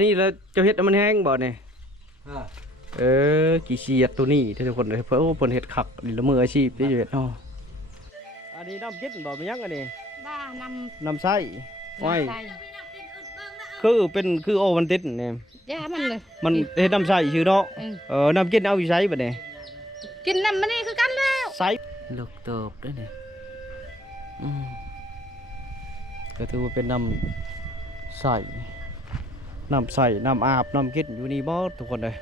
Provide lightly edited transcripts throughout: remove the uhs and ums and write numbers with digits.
นี่แล้วเจ้าเห็ดมันแห้งบ่เนี่ยกี่เฉียดตัวนี้ทุกคนเลยเพราะว่าเพิ่นเห็ดขักนี่ละมืออาชีพที่อยู่เห็ดเนาะอันนี้น้ำกินบ่มียังอันนี้บ้น้ำไส้ไว้ใส่คือโอวันติดเนี่ยยามันเลยมันเห็ดน้ำไส้ชื่อเนาะน้ำกินเอาอยู่ไส้บ่เนี่ยกินน้ำมันนี่คือกันแล้วไส้เลิกเติบด้วยเนี่ยก็ถือว่าเป็นน้ำใส่น้ำอาบน้ำกินอยู่นี่บ่ทุกคนเลย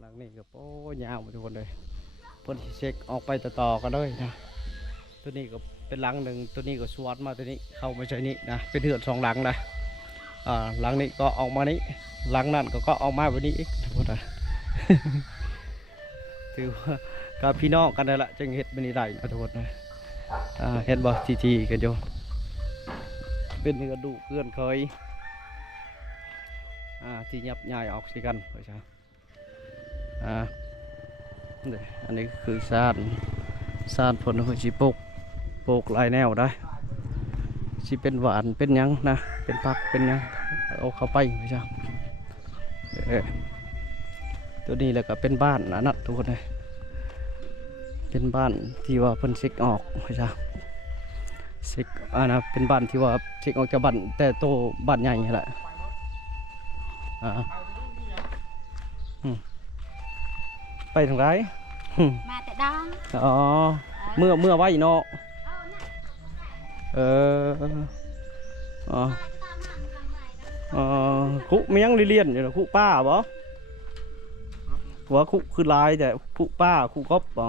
หลังนี้ก็โอ้ยาวทุกคนเลยเพิ่นเช็คออกไปต่อกันเลยนะตัวนี้ก็เป็นหลังหนึ่งตัวนี้ก็สวดมาตัวนี้เข้าไม่ใช่นี่นะเป็นเถื่อน2หลังนะหลังนี้ก็ออกมานี้หลังนั้นก็ออกมาแบบนี้อีกทุกคนนะถือว่ากับพี่น้องกันได้ละจึงเห็ดมันนี่ได้นะทุกคนนะเห็ดบ่ทีกันอยู่เป็นเนื้อดุเพื่อนเคยที่ยับยายออกสิกันเพื่อใช่อันนี้คือซานผลหัวชีโปกลายแนวได้ชีเป็นหวานเป็นยังนะเป็นผักเป็นยังเอาเข้าไปไม่ใช่ตัวนี้แล้วก็เป็นบ้านนะนัดทุกคนเลยเป็นบ้านที่ว่าเพิ่นเช็คออกไม่ใช่เช็คนะเป็นบ้านที่ว่าเช็คออกจากบ้านแต่โตบ้านใหญ่แหละไปทางไหนมาแต่ดองอ๋อเมื่อไว้เนาะคุไม่ยังเรียนอยู่นะคุป้าบ่ว่าคุคือลายแต่คุป้าคุก๊อบบ่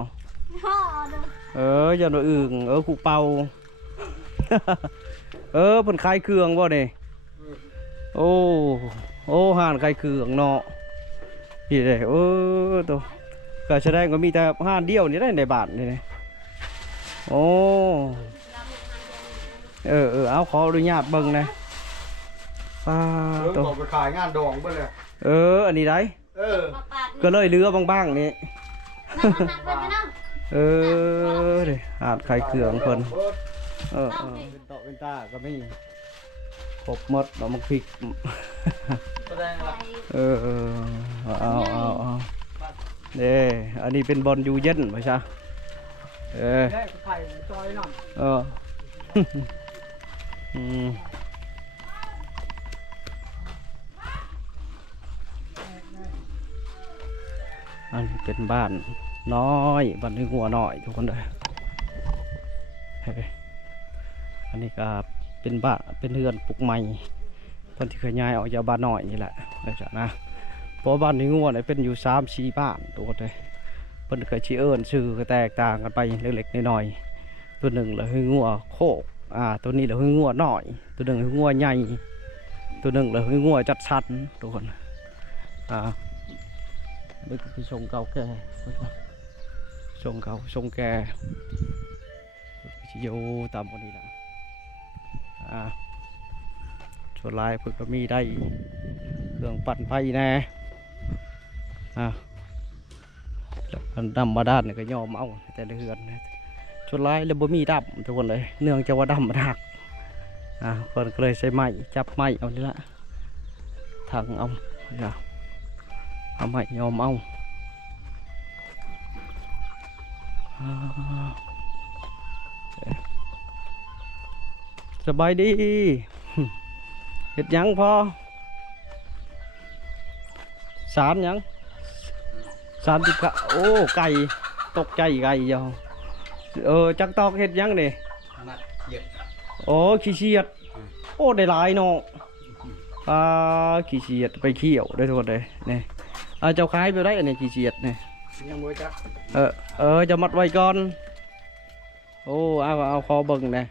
อย่าหน่อยอื่นคุเป่าเพิ่นคลายเครื่องบ่เนี่ยโอ้ห่านคลายเครื่องเนาะนี่เลยตัวก็แสดงก็มีแต่ห่านเดียวนี่ได้ในบ้านนี่เลยโอ้เอาขออนุญาตเบิ่งนะป้าตัวไปขายงานดองไปเลยอันนี้ได้ก็เลยเรือบางๆนี่เดี๋ยวหาดไข่เกลืองคนเป็นต่อเป็นตาก็ไม่ครบหมดเรามาพริกเอาอันนี้เป็นบอลยูเย็นไหมจ๊ะอันนี้เป็นบ้านน้อยบ้านหัวน้อยทุกคนเลยอันนี้ก็เป็นบ้านเป็นเรือนปลูกใหม่เพิ่นที่เคยย้ายออกจากบ้านน้อยนี่แหละนะเพราะบ้านหัวเนี่ยเป็นอยู่3-4 บ้านทุกคนเลยเพิ่นเคยชื่อชื่อก็แตกต่างกันไปเล็กๆน้อยๆตัวหนึ่งlàหัวโคกตัวนี้làหัวน้อยตัวหนึ่งหัวใหญ่ตัวหนึ่งlàหัวจัดสันทุกคนนี่ก็คือทรงเก่าแก่ทรงเก่าทรงแก่ชิโยตามวันนี้แหละส่วนลายเพิ่งก็มีได้เครื่องปั่นไฟแน่ดำมาด้านเนี่ยก็ยอมเอาแต่ละเฮือนส่วนลายเลยบ่มีดำทุกคนเลยเนื่องจากว่าดำมันหักคนก็เลยใช้ไม้จับไม้เอานี่ละทางเอาไม้ยอมเอาสบายดีเห็ดยังพอสารยังสารติดกะโอ้ไก่ตกใจไก่ยาวจักตอกเห็ดยังนี่โอ้ขี้เฉียดโอ้ได้หลายเนาะขี้เฉียดไปเขี่ยวได้ทุกคนเลยนี่เจ้าขายไปได้อันนี้ขี้เฉียดนี่ยังไม่จักจะมัดไว้ก่อนโอ้เอาคอเบิ่งนะ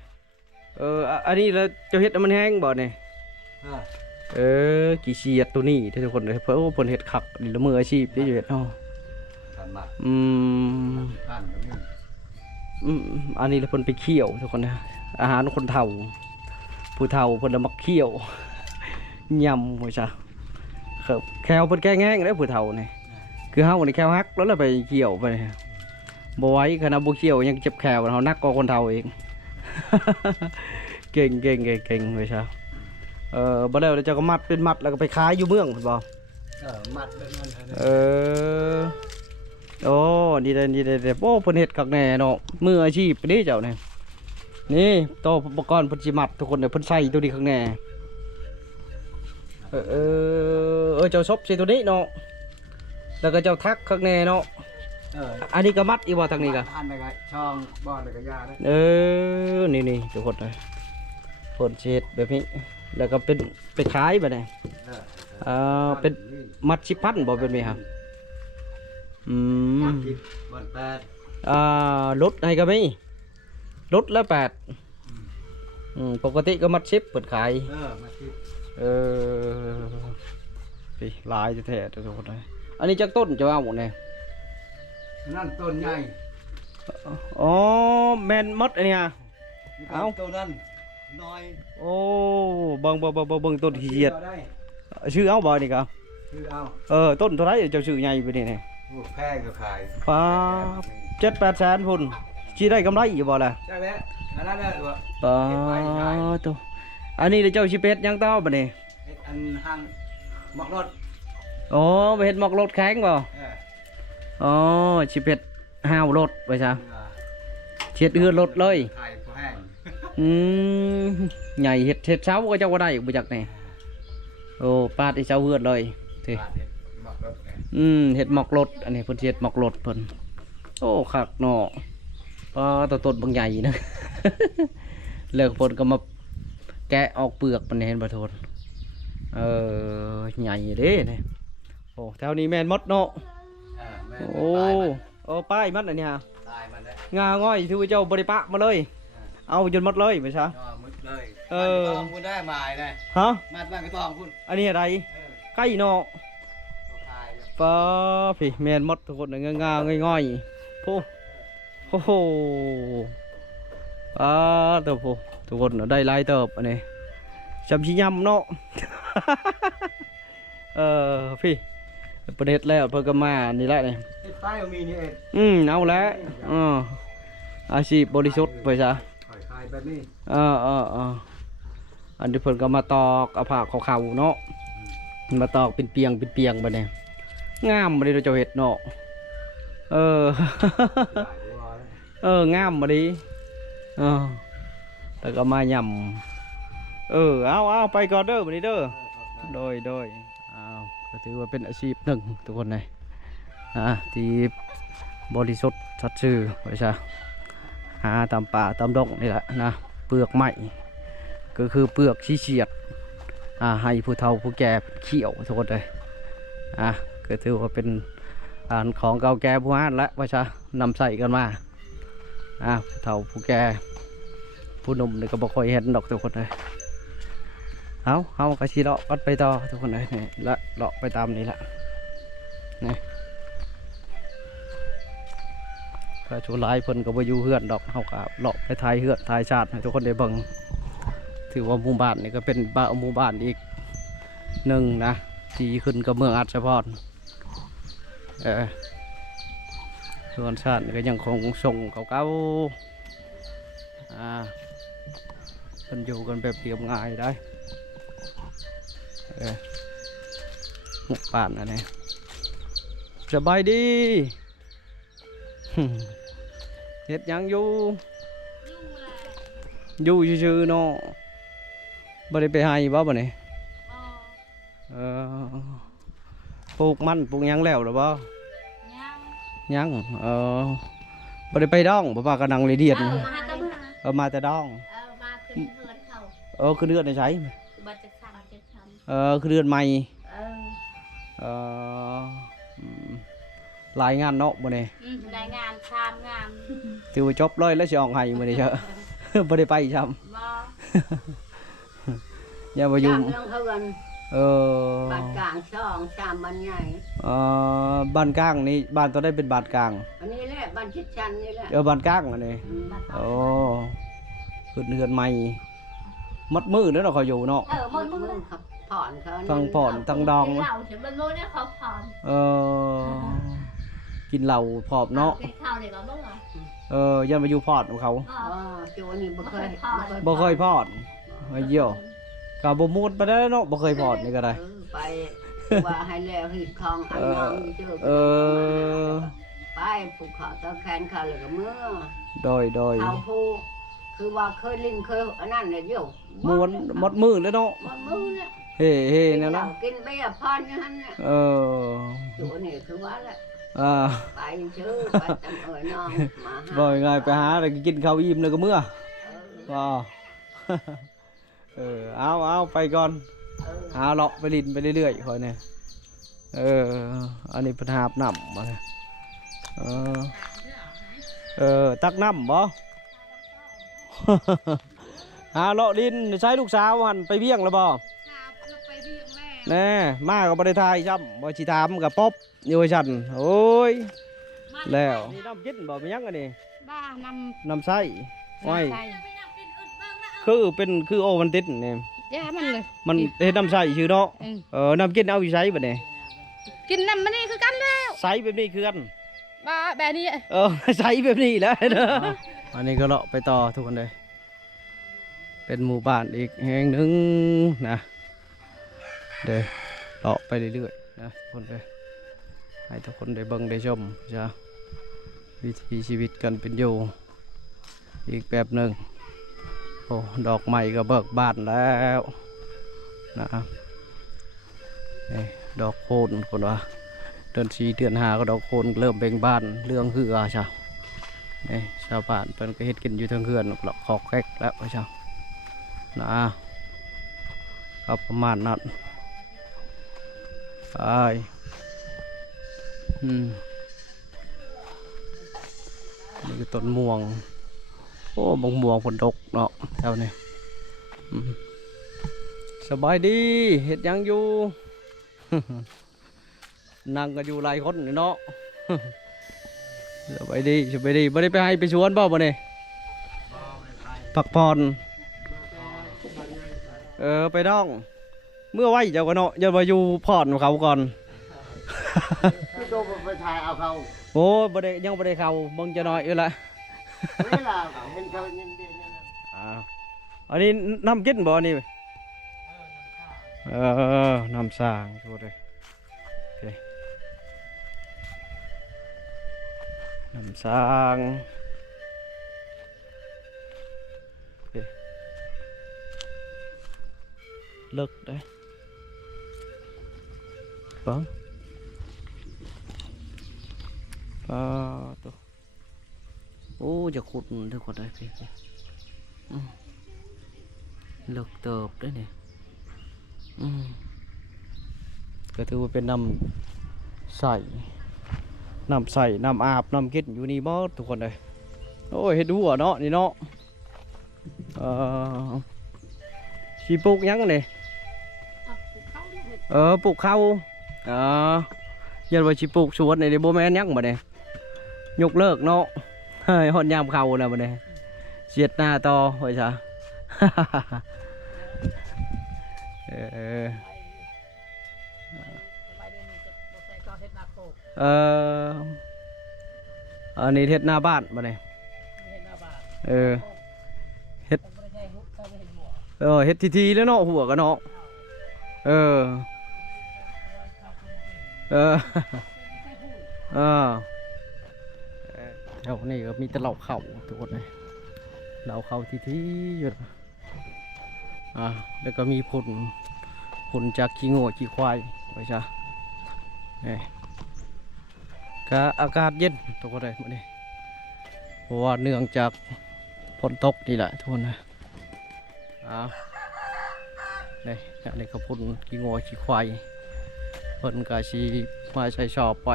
อันนี้แล้วเจ้าเห็ดมันแห้งบ่เนี่ยกี่เฉียดตัวนี้ทุกคนเลยเพราะว่าเพิ่นเห็ดขักนี่ละมืออาชีพที่อยู่เห็ดเนาะอันนี้เราเพิ่นไปเขี่ยวทุกคนนะอาหารคนเฒ่าผู้เฒ่าเพิ่นละมักเขี่ยวยำหัวจ้ะ ครับแควเพิ่นแก้แง่งได้ผู้เฒ่านี่คือเฮานี่แควฮักแล้วเราไปเกี่ยวไปบ่ไหวขนาดบ่เกี่ยวยังเจ็บแควเฮานักกว่าคนเฒ่าเอง เก่งเว้ยซะบ่แล้วเจ้าก็มัดเป็นมัดแล้วก็ไปขายอยู่เมืองพุ่นบ่ มัดแบบนั้น โอ้ดีได้โอ้เพิ่นเฮ็ดคักแน่เนาะมืออาชีพเด้เจ้านี่นี่โตอุปกรณ์เพิ่นสิมัดทุกคนเดี๋ยวเพิ่นใส่ตัวนี้ข้างแน่เจ้าซบใส่ตัวนี้เนาะแล้วก็เจ้าทักข้างแน่เนาะอันนี้ก็มัดอีกบ่ทางนี้ก็ อันไหนก็ช่องบ่อนไหนก็ยาได้ นี่ทุกคนเลยเพิ่นสิเฮ็ดแบบนี้แล้วก็เป็นไปขายบัดนี้เป็นมัด10,000บ่เป็นไหมครับบ่อนลดให้ก็มีลดละ8ปกติก็มัด10เปิดขายมาทิพพี่หลายแท้ๆทุกคนเลยอันนี้จักต้นจะเอาหมดเลย นั่นต้นใหญ่ อ๋อแมนมดอันนี้เอาต้นนั้นน้อย โอ้เบิ่งต้นขี้เกียจชื่อเอาบ่นี่ก็ คือเอา ต้นเท่าไรเจ้าชื่อใหญ่ไปนี่นี่ แพงก็ขาย ป้า7-8 แสนพุ่นสิได้กำไรอยู่บ่ล่ะ ใช่แล้วอันนั้นน่ะว่า ป้าตัวอันนี้เจ้าสิเป็ดยังต่อบัดนี้ อันห้างหมอกรถ อ๋อไปเฮ็ดหมอกรถแข็งบ่อ๋อสิเป็ดห้าวรถไปซะเช็ดเฮือนรถเลย ขายพอแห้ง ใหญ่เฮ็ดเช้าก็เจ้าก็ได้บ่จักนี่โอ้ปาดไอ้เช้าเฮือนเลยสิเฮ็ดหมอกรถอันนี้เพิ่นเฮ็ดหมอกรถเพิ่นโอ้คักเนาะตัวต้นบางใหญ่นะ เลิกเพิ่นก็มาแกะออกเปลือกมันเห็นบ่โทนใหญ่เด้นี่โอ้แถวนี้แม่นมดเนาะโอ้ป้ายมันอันนี้ฮะงาง่อยที่เจ้าบริปะมาเลยเอาจนหมดเลยไปซะมุดเลยคุณได้มาได้ ฮะ มัดบ้านก็ต้องคุณ อันนี้อะไรใกล้เนาะป้าพี่แม่นมดทุกคนงาง่อยๆโอ้โหตัวผู้ทุกคนได้ลายเติบอันนี้จำชิยำเนาะ พี่ประเด็ดแล้วเพิ่งก็มานี่แหละนี่ ใต้มีนี่เอง เอาแล้วอาชีพบริสุทธิ์ไปซะ ขายแบบนี้ อันที่เพิ่นก็มาตอกเอาผ้าขาวๆเนาะมาตอกเป็นเปียงไปเนี่ยงามมาดิเราจะเห็ดเนาะงามมาดิแต่ก็มายำเอาไปก่อนเด้อมาดิเด้อโดยก็ถือว่าเป็นอาชีพหนึ่งทุกคนเลยที่บริสุทธิ์ชัดชื่อไว้ซะหาตามป่าตามดงนี่แหละนะเปลือกไม้ก็คือเปลือกชี้เฉียดให้ผู้เฒ่าผู้แก่เขี่ยวทุกคนเลยก็ถือว่าเป็นของเก่าแก่โบราณและไว้ซะนำใส่กันมาผู้เฒ่าผู้แก่ผู้หนุ่มนี่ก็บ่ค่อยเห็นดอกทุกคนเลยเอากระชีเลาะกัดไปต่อทุกคนเลยนี่และเลาะไปตามนี้ละนี่ก็ชูลายเพิ่นก็บ่อยู่เฮือนดอกเขาก็เลาะไปถ่ายเฮือนถ่ายชาติให้ทุกคนได้เบิ่งถือว่าหมู่บ้านนี่ก็เป็นหมู่บ้านอีกหนึ่งนะที่ขึ้นกับเมืองอัศพรส่วนชาติก็ยังคงส่งเก่าเพิ่นอยู่กันแบบเรียบง่ายได้หมู่บ้านอันนี้สบายดี เฮ็ดยังอยู่ชื่อๆเนาะบ่ได้ไปให้บ่บัดนี้ปลูกมันปลูกหยังแล้วหรือบ่ยังบ่ได้ไปดองบ่ว่าก็นั่งเรียนมาแต่ดองมาขึ้นเฮือนเขาคือเดือนได้ใช้บัดจะทำคือเดือนใหม่รายงานเนาะมื้อนี้รายงานชามงานถือว่าจบเลยแล้วสิออกให้มื้อนี้เด้อ บ่ได้ไปซ้ำอย่ามายุ่งบ้านกลางช่องชามบ้านใหญ่บ้านกลางนี่บ้านตัวได้เป็นบ้านกลางอันนี้แหละบ้านชิดชันนี่แหละบ้านกลางอันนี้ขึ้นเรือนใหม่มัดมือแล้วเราเขาอยู่เนาะมัดมือครับ ผ่อนเขา ทั้งผ่อนทั้งดอง กินเหล้าเดี๋ยวมันโน่นเนี่ยเขาผ่อน เออกินเหล้าพอบเนาะ กินข้าวเดี๋ยวก็เมื่อ ยันมาอยู่พอดของเขา อ๋อ จูนี่บ่เคย บ่เคยพอดไอ้เหี้ยวก็บ่มูดไปได้เนาะบ่เคยพอดนี่ก็ได้ ไปว่าให้แล้วหีบคองอันยองเจอ เออ ไปผูกเขาตะแคนเขาเลยก็เมื่อ โดย เขาผู้คือว่าเคยลิ้นเคยอันนั้นเลยเดียว ม้วนหมดมือแล้วเนาะ มันมือเนี่ย เฮ้นั่นนะ กินเบียร์พอนอย่างนั้นเนี่ย เออ จูนี่คือว่าแหละ อ่า ไปชื่อไปตำน้องมาหา บ่ไงไปหาแล้วก็กินข้าวอิ่มแล้วก็เมื่อว้าเอาไปก่อนหาเลาะไปลินไปเรื่อยๆค่อยเนี่ยอันนี้เพิ่นหาบน้ำมาเนี่ยตักน้ำบ่ หาเลาะลินใช้ลูกสาวหันไปเบี้ยงแล้วบ่แน่มาก็บ่ได้ทายซ้ำบ่สิถามกับป๊อบอยู่ฉันโอ้ยแล้วนี่น้ำกินบ่เป็นหยังอันนี้ บ้าน น้ำใส่ไว้ ใส่ คือโอวันติดนี่ ย่ามันเลย มันเฮ็ดน้ำใส่ชื่อเนาะ เออ น้ำกินเอาอยู่ใช้บัดนี้ กินน้ำมันนี่คือกันแล้ว ใส่แบบนี้คือกัน บ้าแบบนี้ ใส่แบบนี้แหล้วเด้ออันนี้ก็เลาะไปต่อทุกคนเลยเป็นหมู่บ้านอีกแห่งหนึงนะเด้อเลาะไปเรื่อยๆนะทุกคนเลยให้ทุกคนได้เบิ่งได้ชมจ้ะวิถีชีวิตกันเป็นอยู่อีกแบบหนึ่งโอ้ดอกไม้ก็เบิกบานแล้วนะนี่ดอกโคนคนว่าเดือน4เดือน5ก็ดอกโคนเริ่มเบ่งบานเรื่องคืออาชาวนี่ชาวบ้านเป็นก็เฮ็ดกินอยู่ทางเขื่อนหลอกขอกแกกแล้วอาชาวนะครับประมาณนั้นไปนี่คือต้นม่วงโอ้บงม่วงฝนตกเนาะแถวนี้สบายดีเฮ็ดหยังอยู่ นั่งกันอยู่หลายคนเนาะ สบายดีบ่ได้ไปให้ไปชวนบ่เนี่ยพักผ่อนไปน้องเมื่อไหวเจ้าก็เนาะอย่ามาอยู่ผ่อนเขาก่อน คือโดนไปถ่ายเอาเขา โอ้ยังบ่ได้เข้ามึงจะน้อยอยู่ละ เวลาเห็นเขาเย็นเด่นๆ อันนี้น้ำกินบ่นี่น้ำสร้างดูเลยโอเคน้ำสร้างโอเคเลิกได้ฟังตัวโอ้จะขุดทุกคนได้พี่เลิกเติบได้เนี่ยก็ถือว่าเป็นน้ำใส่น้ำอาบน้ำกินอยู่นี่บ่ทุกคนเลยโอ้ยเฮ็ดหัวเนาะนี่เนาะชีปลูกยังนี่ปลูกข้าวยันว่าชีปลูกสวนนี่โบแมนยังบ่เนี่ยยกเลิกเนาะหอนยามข้าวนะบ่เนี่ยเสียดหน้าต่อไว้ซะ อันนี้เฮ็ดหน้าบ้านมาเนี่ยเฮ็ดเฮ็ดทีแล้วเนาะหัวกันเนาะแถวนี้ก็มีแต่เหล่าเข่าทุกคนเลยเหล่าเข่าทีอยู่แล้วก็มีผลจากขี้งัวขี้ควายไปซะก็อากาศเย็นทุกคนเลยวันนี้เพราะว่าเนื่องจากฝนตกนี่แหละทุกคนนะนี่ก็ผลขี้งัวขี้ควายเพิ่นกาชีมาใช้ชอบไป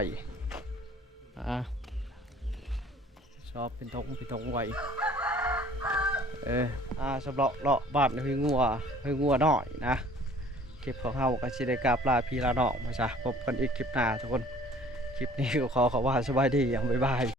ชอบเป็นทงไว้สำหรับเลาะบ้านให้งัวหน่อยนะคลิปของเฮาก็สิได้กราบลาพี่ลาน้องมาซะพบกันอีกคลิปหน้าทุกคนคลิปนี้ก็ขอว่าสบายดีอย่างบ๊ายบาย